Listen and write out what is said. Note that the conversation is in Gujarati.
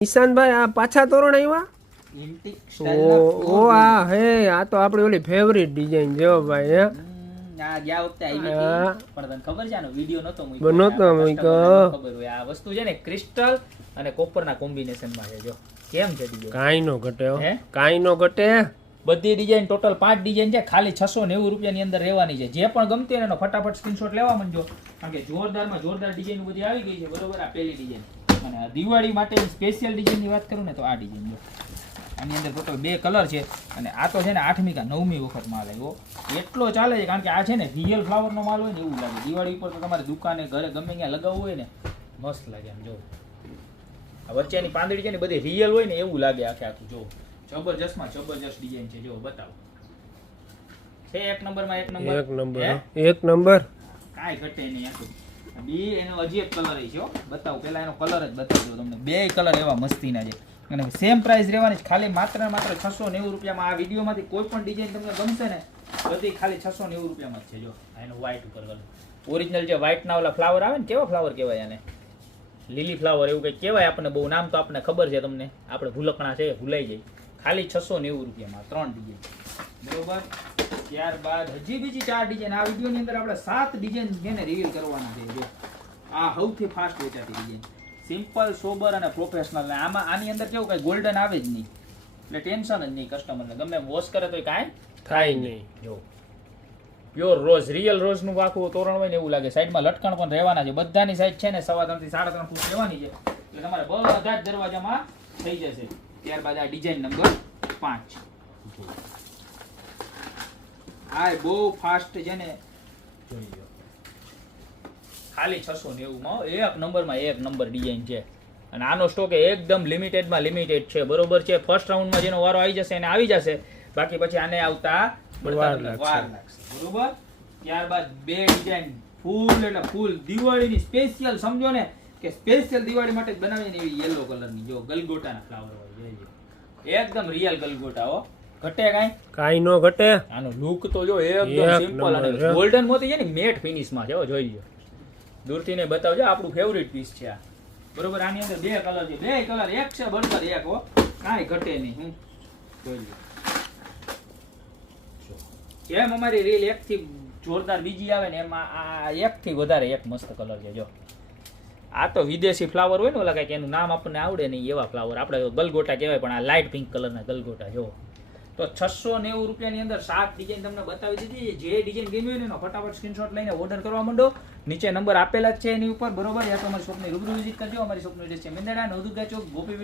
નિશાનભાઈ આ પાછા તોરણ આવ્યા એન્ટિક ઓ સ્ટાઇલના ઓ આ હે આ તો આપણી ઓલી ફેવરિટ ડિઝાઇન જો ભાઈ હે આ ગયા વખતે આવી હા. હતી પણ તને ખબર છે આનો વિડિયો નતો નહોતો મૂક્યો. ખબર હોય આ વસ્તુ છે ને ક્રિસ્ટલ અને કોપરના કોમ્બિનેશનમાં છે જો કેમ છે ડિઝાઇન કાંઈ નો ઘટે હો. હે? કાંઈ નો ઘટે બધી ડિઝાઇન ટોટલ 5 ડિઝાઇન છે ખાલી 690 રૂપિયાની અંદર રહેવાની છે જે પણ ગમતી હોય ને એનો ફટાફટ સ્ક્રીનશોટ લેવા માંડજો કારણ કે જોરદારમાં જોરદાર ડિઝાઇન બધી આવી ગઈ છે બરોબર આ પહેલી ડિઝાઇન અને આ દિવાળી માટેની સ્પેશિયલ ડિઝાઇનની વાત કરું ને તો આ ડિઝાઇન જો આની અંદર ટોટલ 2 કલર છે અને આ તો છે ને 8મી કા 9મી વખત માલ આવ્યો એટલો ચાલે છે કારણ કે આ છે ને રિયલ ફ્લાવરનો માલ હોય ને એવું લાગે દિવાળી ઉપર તો તમારે દુકાને ઘરે ગમે ત્યાં લગાવવું હોય ને મસ્ત લાગે આમ જો આ વચ્ચેની પાંદડી છે ને બધી રિયલ હોય ને એવું લાગે આખે આખું જો જબરજસ્તમાં જબરજસ્ત ડિઝાઇન છે જો બતાવો છે એક નંબરમાં એક નંબર એક નંબર હે? હો. એક નંબર કાંઈ ઘટે નહીં આખું બી એનો હજી એક કલર છે હો બતાવો પહેલા એનો કલર જ બતાવજો તમને બે કલર એવા મસ્તીના છે અને સેમ પ્રાઇસ રહેવાની છે ખાલી માત્ર ને માત્ર 690 રૂપિયામાં આ વિડીયોમાંથી કોઈ પણ ડિઝાઇન તમને ગમશે ને બધી ખાલી 690 રૂપિયામાં જ છે જો આ એનો વ્હાઈટ ઉપર કલર ઓરિજિનલ જે વ્હાઈટ ના ઓલા ફ્લાવર આવે ને કેવા ફ્લાવર કહેવાય આને લીલી ફ્લાવર એવું કંઈક કહેવાય આપણને બહુ નામ તો આપણને ખબર છે તમને આપણે ભૂલકણા છે ભૂલાઈ જાય ખાલી 690 રૂપિયામાં 3 ડિઝાઇન બરોબર ત્યારબાદ હજી બીજી 4 ડિઝાઇન આ વિડીયોની અંદર આપણે 7 ડિઝાઇન જેને રિવીલ કરવાના છે જો આ સૌથી ફાસ્ટ વેચાતી ડિઝાઇન સિમ્પલ સોબર અને પ્રોફેશનલ ને આમાં આની અંદર કેવું કઈ ગોલ્ડન આવે જ નહીં એટલે ટેન્શન જ નહીં કસ્ટમરને ગમે વોશ કરે તો કાંઈ થાય નહીં જો પ્યોર રોઝ રિયલ રોઝ નું આખું તોરણ હોય ને એવું લાગે સાઈડમાં લટકણ પણ રહેવાના છે બધાની સાઈડ છે ને 3.5 થી 3.5 ફૂટ રહેવાની છે એટલે તમારે બધા જ દરવાજામાં થઈ જશે ત્યારબાદ આ ડિઝાઇન નંબર 5 આ બહુ ફાસ્ટ છે ને જોઈ લો ખાલી 690 માં એક નંબરમાં એક નંબર ડિઝાઇન છે અને આનો સ્ટોક એકદમ લિમિટેડમાં લિમિટેડ છે બરોબર છે ફર્સ્ટ રાઉન્ડમાં જેનો વારો આવી જશે એને આવી જશે બાકી પછી આને આવતા વાર લાગશે બરોબર ત્યારબાદ બે ડિઝાઇન ફૂલ એટલે ફૂલ દિવાળીની સ્પેશિયલ સમજો ને કે સ્પેશિયલ દિવાળી માટે જ બનાવી ને એવી યેલો કલરની જો ગલગોટાના ફ્લાવર હોય જોઈ લો એકદમ રિયલ ગલગોટા હો ઘટે કાંઈ કાંઈ નો ઘટે આનો લુક તો જો એકદમ એક સિમ્પલ અને નંબર છે. ગોલ્ડન મોતી છે ને મેટ ફિનિશમાં છે હો જોઈ લો દૂરથી ને બતાવજો આપણું ફેવરિટ પીસ છે આ બરોબર આની અંદર બે કલર છે બે કલર એક છે બરોબર એક હો કાંઈ ઘટે નહીં હું જોઈ લો જેમ અમારી રીલ એક થી જોરદાર બીજી આવે ને એમાં આ એક થી વધારે એક મસ્ત કલર છે જો આ તો વિદેશી ફ્લાવર હોય ને ઓલા કઈક એનું નામ આપણને આવડે નહીં એવા ફ્લાવર આપણે ગલગોટા કહેવાય પણ આ લાઇટ પિંક કલરના ગલગોટા જો તો 690 રૂપિયાની અંદર 7 ડિઝાઇન તમને બતાવી દીધી જે ડિઝાઇન ગમી હોય ને એનો ફટાફટ સ્ક્રીનશોટ લઈને ઓર્ડર કરવા માંડો નીચે નંબર આપેલા જ છે એની ઉપર બરોબર યા તો અમારી શોપની રૂબરૂ વિઝિટ કરજો અમારી શોપનું એડ્રેસ છે મેંદરડા નવદુર્ગા ચોક ગોપી